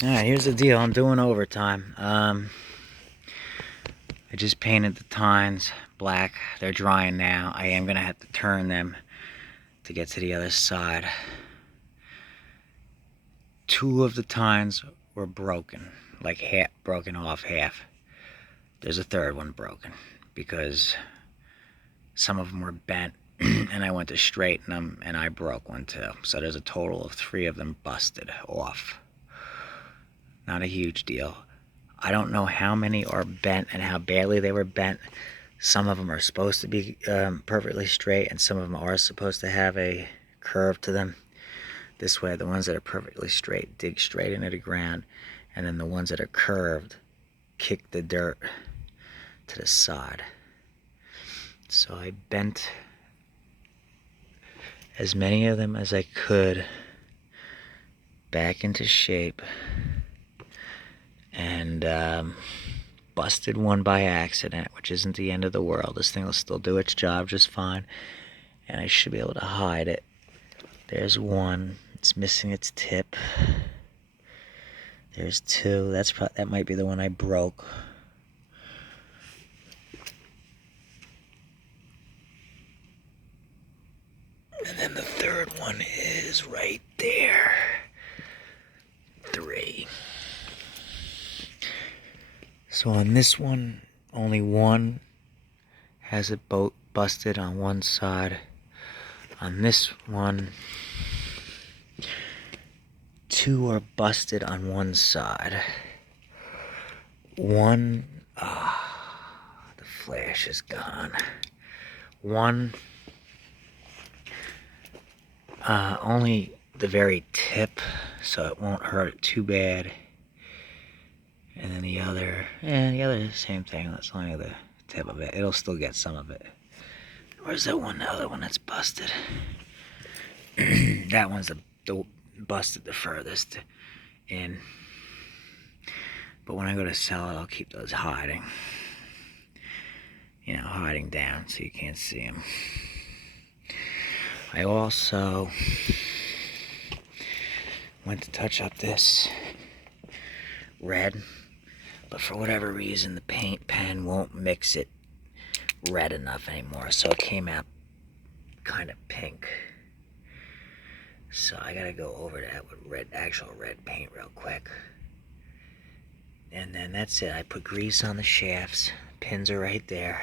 Alright, here's the deal. I'm doing overtime. I just painted the tines black. They're drying now. I am going to have to turn them to get to the other side. Two of the tines were broken, like half, broken off half. There's a third one broken because some of them were bent and I went to straighten them and I broke one too. So there's a total of 3 of them busted off. Not a huge deal. I don't know how many are bent and how badly they were bent. Some of them are supposed to be perfectly straight, and some of them are supposed to have a curve to them. This way, the ones that are perfectly straight dig straight into the ground, and then the ones that are curved kick the dirt to the side. So I bent as many of them as I could back into shape, and busted one by accident, which isn't the end of the world. This thing will still do its job just fine, and I should be able to hide it. There's one. It's missing its tip. There's 2. That might be the one I broke. And then the third one is right there. 3. So on this one, only one has it busted on one side. On this one, 2 are busted on one side. One, the flash is gone. One, only the very tip, so it won't hurt too bad. And then the other, same thing. That's only the tip of it. It'll still get some of it. Where's that one? The other one that's busted. That one's the busted the furthest in. But when I go to sell it, I'll keep those hiding. You know, hiding down so you can't see them. I also went to touch up this red, but for whatever reason the paint pen won't mix it red enough anymore, so it came out kind of pink. So I gotta go over that with actual red paint real quick. And then that's it. I put grease on the shafts. Pins are right there.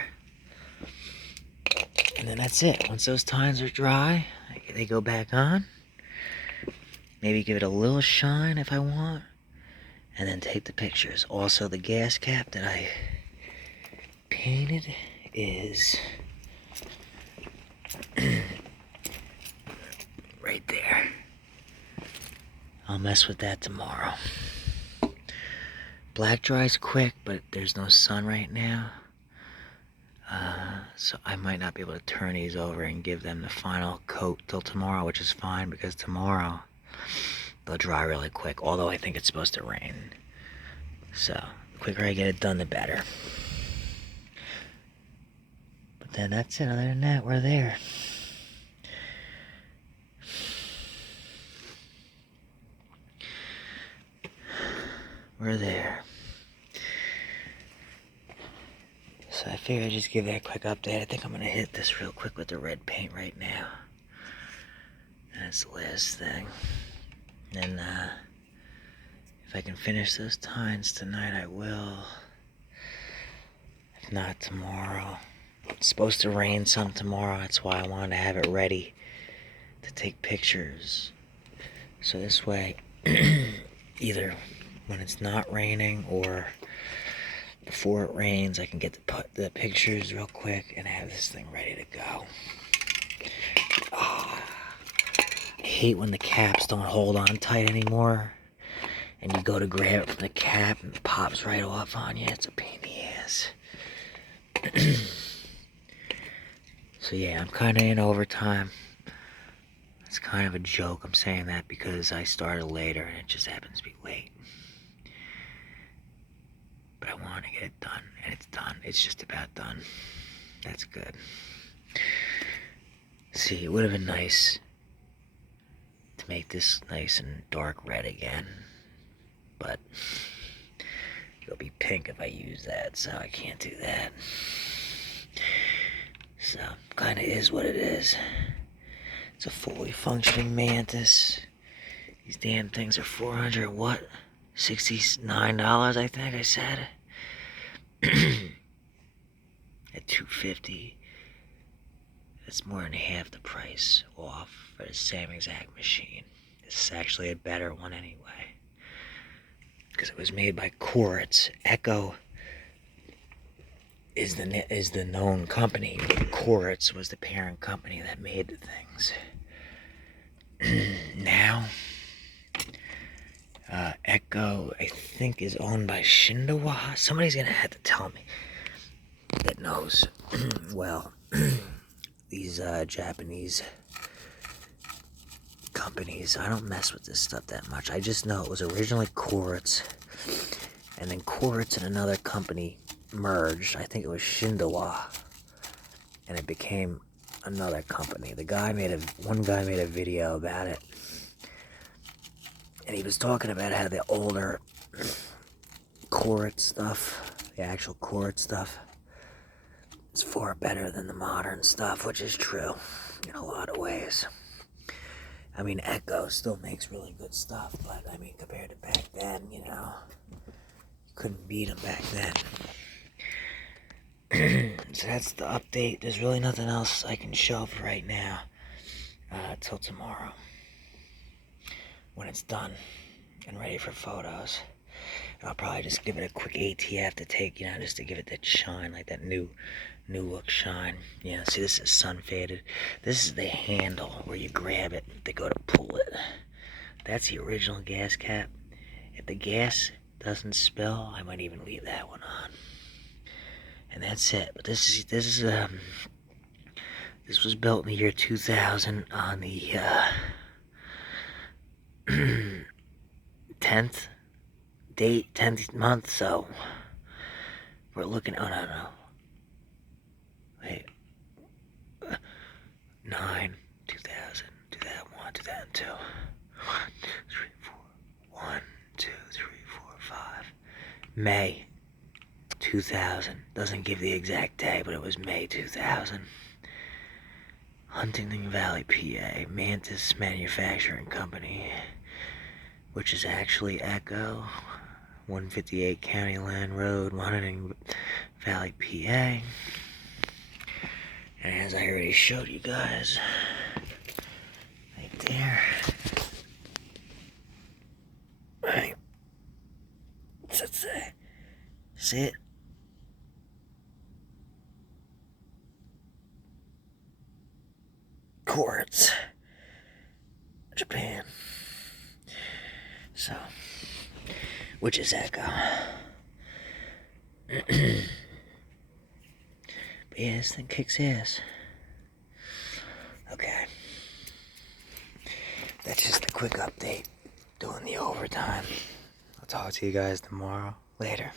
And then that's it. Once those tines are dry, they go back on. Maybe give it a little shine if I want. And then take the pictures. Also, the gas cap that I painted is right there. I'll mess with that tomorrow. Black dries quick, but there's no sun right now. So I might not be able to turn these over and give them the final coat till tomorrow, which is fine because tomorrow they'll dry really quick, although I think it's supposed to rain. So the quicker I get it done, the better. But then that's it. Other than that, we're there. We're there. So I figured I'd just give that a quick update. I think I'm going to hit this real quick with the red paint right now. That's the last thing. And if I can finish those tines tonight, I will. If not, tomorrow. It's supposed to rain some tomorrow. That's why I wanted to have it ready to take pictures. So this way, either when it's not raining or before it rains, I can get the pictures real quick and have this thing ready to go. Oh, I hate when the caps don't hold on tight anymore and you go to grab it from the cap and it pops right off on you. It's a pain in the ass. So yeah, I'm kind of in overtime. It's kind of a joke I'm saying that because I started later and it just happens to be late. But I want to get it done, and it's done. It's just about done. That's good. See, it would have been nice to make this nice and dark red again. but it'll be pink if I use that, so I can't do that. So, kind of is what it is. It's a fully functioning Mantis. These damn things are 400 what? $69, I think I said. At $250, that's more than half the price off for the same exact machine. This is actually a better one anyway, because it was made by Koritz. Echo is the known company. Koritz was the parent company that made the things. Now, Echo, I think, is owned by Shindawa. Somebody's gonna have to tell me that knows. Well, these Japanese companies, I don't mess with this stuff that much. I just know it was originally Koritz, and then Koritz and another company merged. I think it was Shindawa, and it became another company. One guy made a video about it, and he was talking about how the older Koritz stuff, the actual Koritz stuff, is far better than the modern stuff, which is true in a lot of ways. I mean, Echo still makes really good stuff, but I mean, compared to back then, you couldn't beat them back then. So that's the update. There's really nothing else I can show for right now, till tomorrow, when it's done and ready for photos. And I'll probably just give it a quick ATF to take, just to give it that shine, like that new look shine. See, this is sun faded. This is the handle where you grab it to go to pull it. That's the original gas cap. If the gas doesn't spill, I might even leave that one on. And that's it. But this was built in the year 2000 on the 10th month, so we're looking, oh no, wait, 9, 2000, 2001, 2002, 1, 2, 3, 4, 5, May 2000, doesn't give the exact day, but it was May 2000, Huntington Valley, PA, Mantis Manufacturing Company, which is actually Echo, 158 County Line Road, Huntington Valley, PA. And as I already showed you guys, right there, right, what's that say? See it? Koritz, Japan. So, which is Echo. But yeah, this thing kicks ass. Okay. That's just a quick update. Doing the overtime. I'll talk to you guys tomorrow. Later.